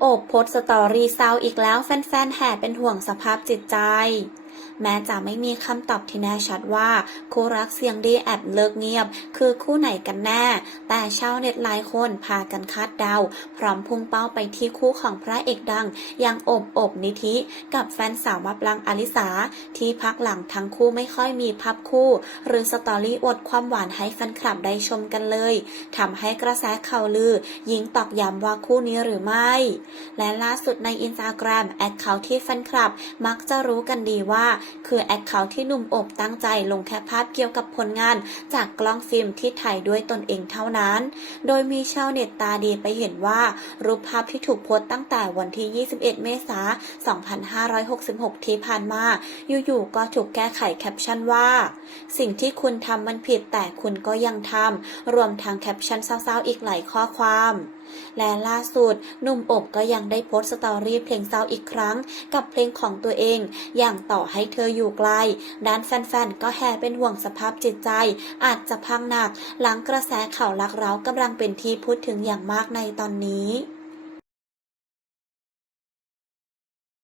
โอบโพสต์สตอรี่เศร้าอีกแล้วแฟนๆแห่เป็นห่วงสภาพจิตใจ แม้จะไม่มีคำตอบที่แน่ชัดว่า คู่รักเสียงดีแอบเลิกเงียบ คือคู่ไหนกันแน่ แต่ชาวเน็ตหลายคนพากันคาดเดา พร้อมพุ่งเป้าไปที่คู่ของพระเอกดังอย่างอบอบนิธิ กับแฟนสาวมับลังอลิสา ที่พักหลังทั้งคู่ไม่ค่อยมีภาพคู่ หรือสตอรี่อดความหวานให้แฟนคลับได้ชมกันเลยทำให้กระแสข่าวลือ ยิงตอกย้ำว่าคู่นี้หรือไม่ และล่าสุดในอินสตาแกรมแอคเคาท์ที่แฟนคลับ มักจะรู้กันดีว่าคือแอคเคาท์ที่หนุ่มอบตั้งใจลงแค่ภาพเกี่ยวกับผลงาน จากกล้องฟิล์มที่ถ่ายด้วยตนเองเท่านั้น โดยมีชาวเน็ตตาดีไปเห็นว่า รูปภาพที่ถูกโพสต์ตั้งแต่วันที่ 21 เมษายน 2566 ที่ผ่านมา อยู่ๆ ก็ถูกแก้ไขแคปชั่นว่า สิ่งที่คุณทำมันผิดแต่คุณก็ยังทำรวมทั้งแคปชั่นเศร้าๆ อีกหลายข้อความ และล่าสุดหนุ่มอบก็ยังได้โพสต์สตอรี่เพลงเศร้าอีกครั้ง กับเพลงของตัวเอง อย่างต่อให้เธออยู่ไกล ด้านแฟนๆ ก็แห่เป็นห่วงสภาพจิตใจ อาจจะพังหนัก หลังกระแสข่าวรักเร้ากำลังเป็นที่พูดถึงอย่างมากในตอนนี้